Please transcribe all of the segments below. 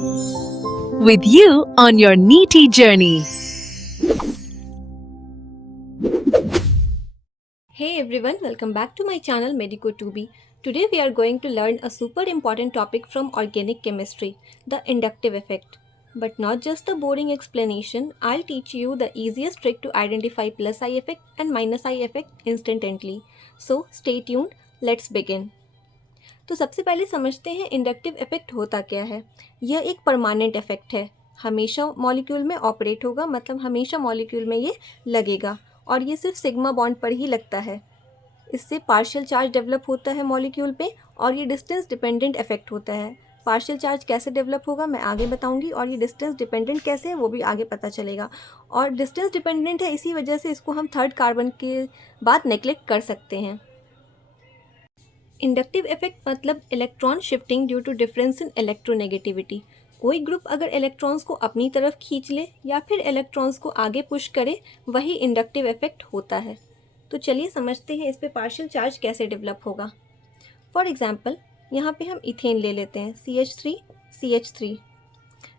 with you on your NEET journey. Hey everyone, welcome back to my channel Medico2B. Today we are going to learn a super important topic from organic chemistry, the inductive effect. But not just a boring explanation, I'll teach you the easiest trick to identify plus I effect and minus I effect instantly. So stay tuned, let's begin. तो सबसे पहले समझते हैं inductive effect होता क्या है। यह एक परमानेंट इफेक्ट है, हमेशा मॉलिक्यूल में ऑपरेट होगा, मतलब हमेशा मॉलिक्यूल में ये लगेगा और ये सिर्फ सिग्मा बॉन्ड पर ही लगता है। इससे पार्शियल चार्ज डेवलप होता है मॉलिक्यूल पे और ये डिस्टेंस डिपेंडेंट इफेक्ट होता है। पार्शियल चार्ज कैसे डेवलप होगा मैं आगे बताऊंगी और ये डिस्टेंस डिपेंडेंट कैसे है वो भी आगे पता चलेगा। और डिस्टेंस डिपेंडेंट है इसी वजह से इसको हम थर्ड कार्बन के बाद नेग्लेक्ट कर सकते हैं। इंडक्टिव इफेक्ट मतलब electron shifting due to difference in electronegativity. कोई ग्रुप अगर इलेक्ट्रॉन्स को अपनी तरफ खींच ले या फिर इलेक्ट्रॉन्स को आगे पुश करे, वही इंडक्टिव इफेक्ट होता है। तो चलिए समझते हैं इस पे पार्शियल चार्ज कैसे डेवलप होगा। फॉर एग्जाम्पल यहाँ पे हम इथेन ले लेते हैं, CH3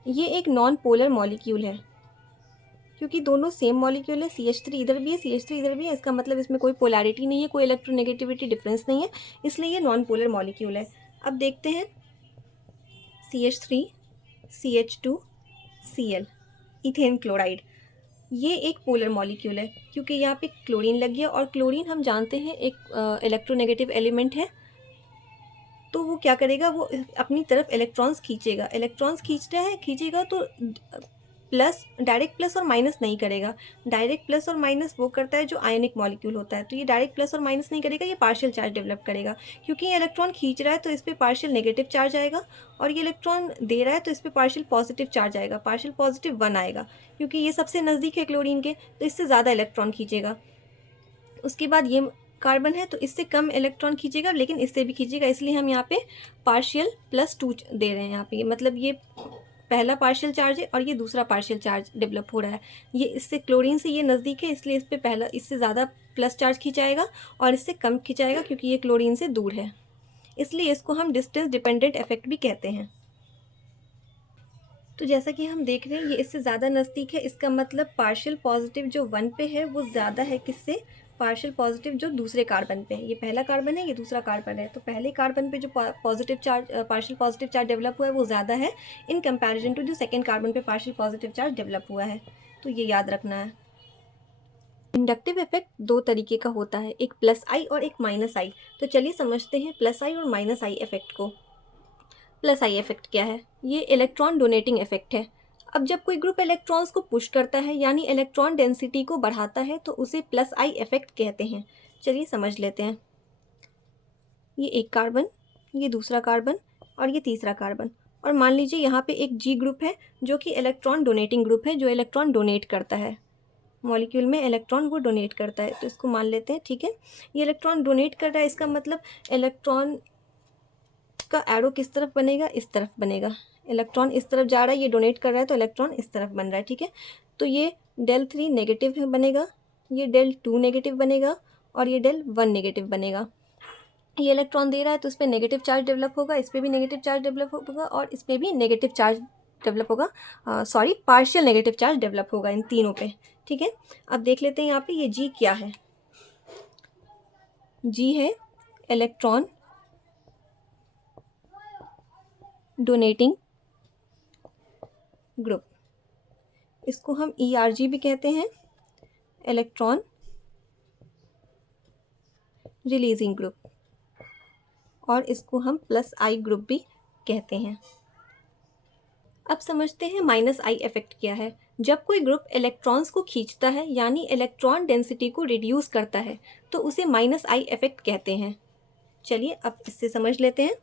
ये एक नॉन पोलर मॉलिक्यूल है। क्योंकि दोनों सेम मॉलिक्यूल है, CH3 इधर भी है, CH3 इधर भी है, इसका मतलब इसमें कोई पोलैरिटी नहीं है, कोई इलेक्ट्रोनेगेटिविटी डिफरेंस नहीं है, इसलिए ये नॉन पोलर मॉलिक्यूल है। अब देखते हैं CH3 CH2 Cl ethane chloride, ये एक पोलर मॉलिक्यूल है क्योंकि यहाँ पे क्लोरीन लग गया और क्लोरीन हम जानते हैं एक इलेक्ट्रोनेगेटिव एलिमेंट है। तो वो क्या करेगा, वो अपनी तरफ इलेक्ट्रॉन्स खींचेगा, इलेक्ट्रॉन्स खींचेगा तो प्लस, डायरेक्ट प्लस और माइनस नहीं करेगा। डायरेक्ट प्लस और माइनस वो करता है जो आयनिक मॉलिक्यूल होता है, तो ये डायरेक्ट प्लस और माइनस नहीं करेगा, ये पार्शियल चार्ज डेवलप करेगा। क्योंकि ये इलेक्ट्रॉन खींच रहा है तो इस पर पार्शियल नेगेटिव चार्ज आएगा और ये इलेक्ट्रॉन दे रहा है तो इस पर पार्शियल पॉजिटिव चार्ज आएगा, पार्शियल पॉजिटिव 1 आएगा। क्योंकि ये सबसे नज़दीक है क्लोरीन के तो इससे ज़्यादा इलेक्ट्रॉन खींचेगा। उसके बाद ये कार्बन है तो इससे कम इलेक्ट्रॉन खींचेगा लेकिन इससे भी खींचेगा, इसलिए हम यहाँ पे पार्शियल +2 दे रहे हैं यहाँ पे। मतलब ये पहला पार्शियल चार्ज है और ये दूसरा पार्शियल चार्ज डेवलप हो रहा है। ये इससे क्लोरीन से ये नज़दीक है इसलिए इस पर पहला, इससे ज़्यादा प्लस चार्ज खिंचाएगा और इससे कम खिंचाएगा क्योंकि ये क्लोरीन से दूर है, इसलिए इसको हम डिस्टेंस डिपेंडेंट इफेक्ट भी कहते हैं। तो जैसा कि हम देख रहे हैं ये इससे ज़्यादा नज़दीक है, इसका मतलब पार्शियल पॉजिटिव जो 1 पे है वो ज़्यादा है किससे, पार्शियल पॉजिटिव जो दूसरे कार्बन पे है। ये पहला कार्बन है, ये दूसरा कार्बन है, तो पहले कार्बन पे जो positive charge, partial positive charge develop हुआ है वो ज़्यादा है इन कंपैरिजन टू जो सेकेंड कार्बन पे पार्शियल पॉजिटिव चार्ज डेवलप हुआ है। तो ये याद रखना है। इंडक्टिव इफेक्ट दो तरीके का होता है, एक प्लस आई और एक माइनस आई। तो चलिए समझते हैं प्लस आई और माइनस आई इफेक्ट को। प्लस आई इफेक्ट क्या है, ये इलेक्ट्रॉन डोनेटिंग इफेक्ट है। अब जब कोई ग्रुप इलेक्ट्रॉन्स को पुश करता है यानी इलेक्ट्रॉन डेंसिटी को बढ़ाता है तो उसे प्लस आई इफेक्ट कहते हैं। चलिए समझ लेते हैं। ये एक कार्बन, ये दूसरा कार्बन और ये तीसरा कार्बन, और मान लीजिए यहाँ पे एक जी ग्रुप है जो कि इलेक्ट्रॉन डोनेटिंग ग्रुप है, जो इलेक्ट्रॉन डोनेट करता है मॉलिक्यूल में, इलेक्ट्रॉन वो डोनेट करता है, तो इसको मान लेते हैं। ठीक है, ये इलेक्ट्रॉन डोनेट कर रहा है, इसका मतलब इलेक्ट्रॉन का एरो किस तरफ बनेगा, इस तरफ बनेगा। इलेक्ट्रॉन इस तरफ जा रहा है, ये डोनेट कर रहा है तो इलेक्ट्रॉन इस तरफ बन रहा है। ठीक है, तो ये del3 नेगेटिव बनेगा, ये del2 नेगेटिव बनेगा और ये del1 नेगेटिव बनेगा। ये इलेक्ट्रॉन दे रहा है तो इस पर नेगेटिव चार्ज डेवलप होगा, इस पर भी नेगेटिव चार्ज डेवलप होगा और इस पर भी नेगेटिव चार्ज डेवलप होगा, पार्शियल नेगेटिव चार्ज डेवलप होगा इन तीनों पे। ठीक है, अब देख लेते हैं यहाँ पे ये जी क्या है। जी है इलेक्ट्रॉन डोनेटिंग ग्रुप, इसको हम ERG भी कहते हैं, इलेक्ट्रॉन रिलीजिंग ग्रुप, और इसको हम प्लस आई ग्रुप भी कहते हैं। अब समझते हैं माइनस आई इफेक्ट क्या है। जब कोई ग्रुप इलेक्ट्रॉन्स को खींचता है यानी इलेक्ट्रॉन डेंसिटी को रिड्यूस करता है तो उसे माइनस आई इफेक्ट कहते हैं। चलिए अब इससे समझ लेते हैं।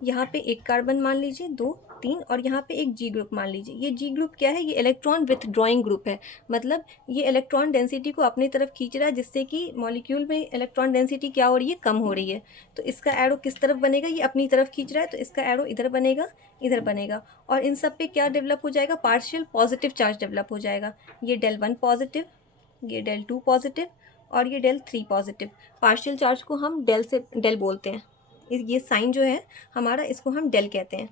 यहाँ पे एक कार्बन मान लीजिए, 2 3 और यहाँ पे एक जी ग्रुप मान लीजिए। ये जी ग्रुप क्या है, ये इलेक्ट्रॉन विथड्रॉइंग ग्रुप है, मतलब ये इलेक्ट्रॉन डेंसिटी को अपनी तरफ खींच रहा है जिससे कि मॉलिक्यूल में इलेक्ट्रॉन डेंसिटी क्या हो रही है, कम हो रही है। तो इसका एरो किस तरफ बनेगा, ये अपनी तरफ खींच रहा है तो इसका एरो इधर बनेगा, इधर बनेगा, और इन सब पे क्या डेवलप हो जाएगा, पार्शियल पॉजिटिव चार्ज डेवलप हो जाएगा। ये del1 पॉजिटिव, ये del2 पॉजिटिव और ये del3 पॉजिटिव। पार्शियल चार्ज को हम डेल बोलते हैं, ये साइन जो है हमारा, इसको हम डेल कहते हैं।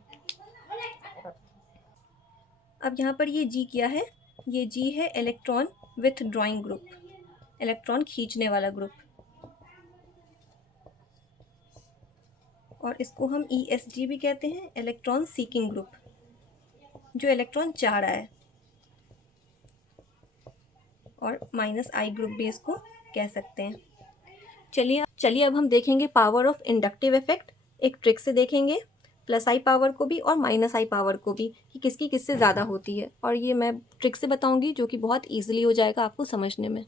अब यहाँ पर ये जी क्या है, ये जी है electron with drawing group, electron खींचने वाला ग्रुप, और इसको हम ESG भी कहते हैं, इलेक्ट्रॉन सीकिंग ग्रुप, जो इलेक्ट्रॉन चाह रहा है, और -I ग्रुप भी इसको कह सकते हैं। चलिए अब हम देखेंगे पावर ऑफ इंडक्टिव इफेक्ट। एक ट्रिक से देखेंगे, +I पावर को भी और -I पावर को भी, कि किसकी किससे ज़्यादा होती है, और ये मैं ट्रिक से बताऊंगी जो कि बहुत ईजिली हो जाएगा आपको समझने में।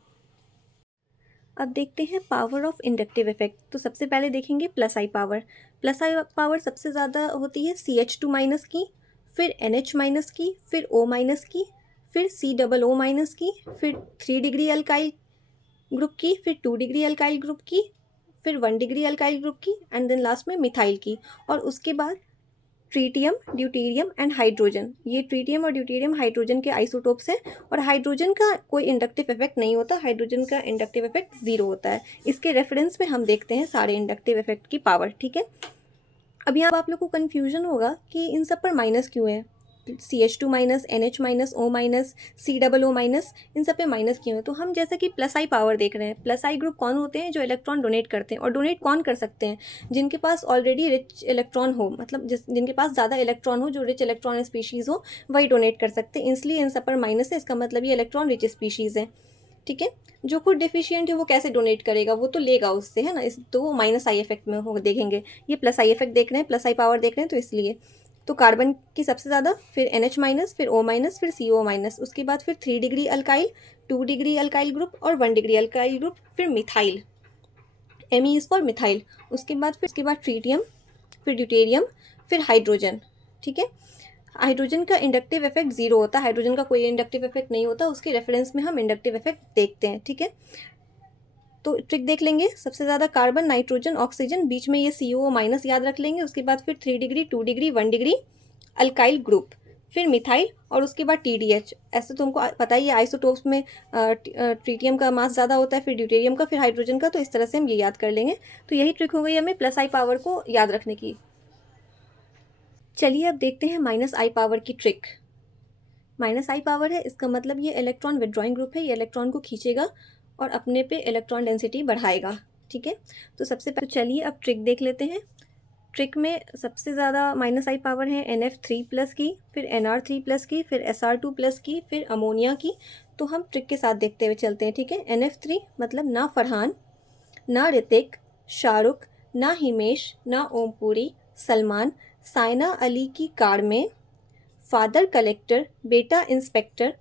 अब देखते हैं पावर ऑफ इंडक्टिव इफेक्ट। तो सबसे पहले देखेंगे +I पावर। +I पावर सबसे ज़्यादा होती है CH2- की, फिर NH- की, फिर O- की, फिर COO- की, फिर 3 डिग्री अल्काइल ग्रुप की, फिर 2 डिग्री अल्काइल ग्रुप की, फिर 1 डिग्री अल्काइल ग्रुप की, एंड देन लास्ट में मिथाइल की। और उसके बाद ट्रीटियम, ड्यूटेरियम एंड हाइड्रोजन। ये ट्रीटियम और ड्यूटेरियम हाइड्रोजन के आइसोटोप्स हैं, और हाइड्रोजन का कोई इंडक्टिव इफेक्ट नहीं होता, हाइड्रोजन का इंडक्टिव इफेक्ट 0 होता है। इसके रेफरेंस में हम देखते हैं सारे इंडक्टिव इफेक्ट की पावर, ठीक है। अब यहाँ आप लोग को कन्फ्यूजन होगा कि इन सब पर माइनस क्यों है, CH2-, NH-, O-, COO-, इन सब पे माइनस क्यों है। तो हम जैसा कि +I पावर देख रहे हैं, +I ग्रुप कौन होते हैं, जो इलेक्ट्रॉन डोनेट करते हैं। और डोनेट कौन कर सकते हैं, जिनके पास ऑलरेडी रिच इलेक्ट्रॉन हो, मतलब जिनके पास ज़्यादा इलेक्ट्रॉन हो, जो रिच इलेक्ट्रॉन स्पीशीज़ हो, वही डोनेट कर सकते हैं। इसलिए इन सब पर माइनस है, इसका मतलब ये इलेक्ट्रॉन रिच स्पीशीज़ है, ठीक है। जो खुद डेफिशिएंट है वो कैसे डोनेट करेगा, वो तो लेगा उससे, है ना। इस तो वो -I इफेक्ट में हो देखेंगे। ये +I इफेक्ट देख रहे हैं, +I पावर देख रहे हैं, तो इसलिए तो कार्बन की सबसे ज़्यादा, फिर NH-, फिर O-, फिर CO-, उसके बाद फिर 3 degree alkyl, 2 degree alkyl group और 1 डिग्री अल्काइल ग्रुप, फिर methyl, Me is for methyl. उसके बाद ट्रीटियम, फिर ड्यूटेरियम, फिर हाइड्रोजन, ठीक है। हाइड्रोजन का इंडक्टिव इफेक्ट 0 होता है, हाइड्रोजन का कोई इंडक्टिव इफेक्ट नहीं होता, उसके रेफरेंस में हम इंडक्टिव इफेक्ट देखते हैं, ठीक है। तो ट्रिक देख लेंगे, सबसे ज़्यादा कार्बन, नाइट्रोजन, ऑक्सीजन, बीच में ये COO- याद रख लेंगे। उसके बाद फिर 3 degree, 2 degree, 1 degree alkyl group, फिर मिथाइल, और उसके बाद TDH। ऐसे तो हमको पता ही है आइसोटोप्स में ट्रीटियम का मास ज़्यादा होता है, फिर ड्यूटेरियम का, फिर हाइड्रोजन का, तो इस तरह से हम ये याद कर लेंगे। तो यही ट्रिक हो गई हमें +I पावर को याद रखने की। चलिए अब देखते हैं -I पावर की ट्रिक। -I पावर है, इसका मतलब ये इलेक्ट्रॉन विड्रॉइंग ग्रुप है, ये इलेक्ट्रॉन को खींचेगा और अपने पे इलेक्ट्रॉन डेंसिटी बढ़ाएगा, ठीक है। तो सबसे पहले चलिए अब ट्रिक देख लेते हैं। ट्रिक में सबसे ज़्यादा -I पावर है NF3+ की, फिर NR3+ की, फिर SR2+ की, फिर अमोनिया की। तो हम ट्रिक के साथ देखते हुए चलते हैं, ठीक है। NF3 मतलब ना फरहान, ना ऋतिक, शाहरुख, ना हिमेश, ना ओमपुरी, सलमान, साइना अली की कार में, फादर कलेक्टर, बेटा इंस्पेक्टर,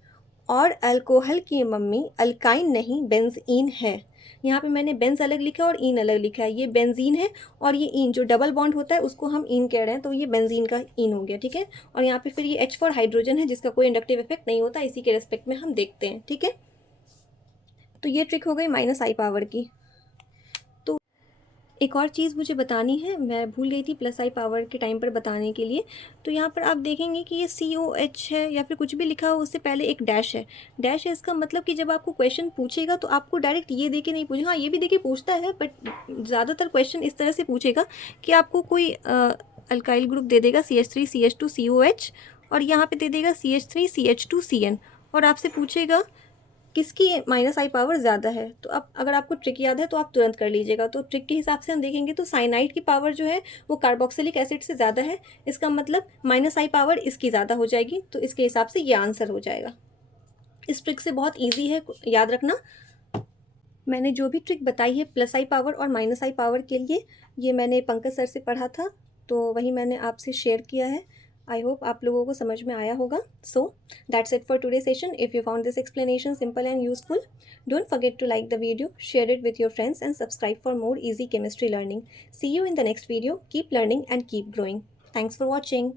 और अल्कोहल की मम्मी, अल्काइन नहीं बेंजीन है। यहाँ पे मैंने बेंज अलग लिखा और ईन अलग लिखा है, ये बेंजीन है, और ये ईन जो डबल बॉन्ड होता है उसको हम ईन कह रहे हैं, तो ये बेंजीन का ईन हो गया, ठीक है। और यहाँ पे फिर ये H फॉर हाइड्रोजन है, जिसका कोई इंडक्टिव इफेक्ट नहीं होता, इसी के रेस्पेक्ट में हम देखते हैं, ठीक है। तो ये ट्रिक हो गई -I पावर की। तो एक और चीज़ मुझे बतानी है, मैं भूल गई थी +I पावर के टाइम पर बताने के लिए। तो यहाँ पर आप देखेंगे कि ये COH है या फिर कुछ भी लिखा हो, उससे पहले एक डैश है। डैश है, इसका मतलब कि जब आपको क्वेश्चन पूछेगा तो आपको डायरेक्ट ये दे के नहीं पूछेगा। हाँ, ये भी दे के पूछता है, बट ज़्यादातर क्वेश्चन इस तरह से पूछेगा कि आपको कोई अल्काइल ग्रुप दे देगा, CH3 CH2 COH, और यहाँ पे दे देगा CH3 CH2 CN, और आपसे पूछेगा किसकी -I पावर ज़्यादा है। तो अब अगर आपको ट्रिक याद है तो आप तुरंत कर लीजिएगा। तो ट्रिक के हिसाब से हम देखेंगे तो साइनाइड की पावर जो है वो कार्बोक्सिलिक एसिड से ज़्यादा है, इसका मतलब -I पावर इसकी ज़्यादा हो जाएगी। तो इसके हिसाब से ये आंसर हो जाएगा। इस ट्रिक से बहुत ईजी है याद रखना। मैंने जो भी ट्रिक बताई है +I पावर और -I पावर के लिए, ये मैंने पंकज सर से पढ़ा था, तो वही मैंने आपसे शेयर किया है। आई होप आप लोगों को समझ में आया होगा। So that's it for today session. If you found this explanation simple and useful, don't forget to like the video, share it with your friends and subscribe for more easy chemistry learning. See you in the next video. Keep learning and keep growing. Thanks for watching.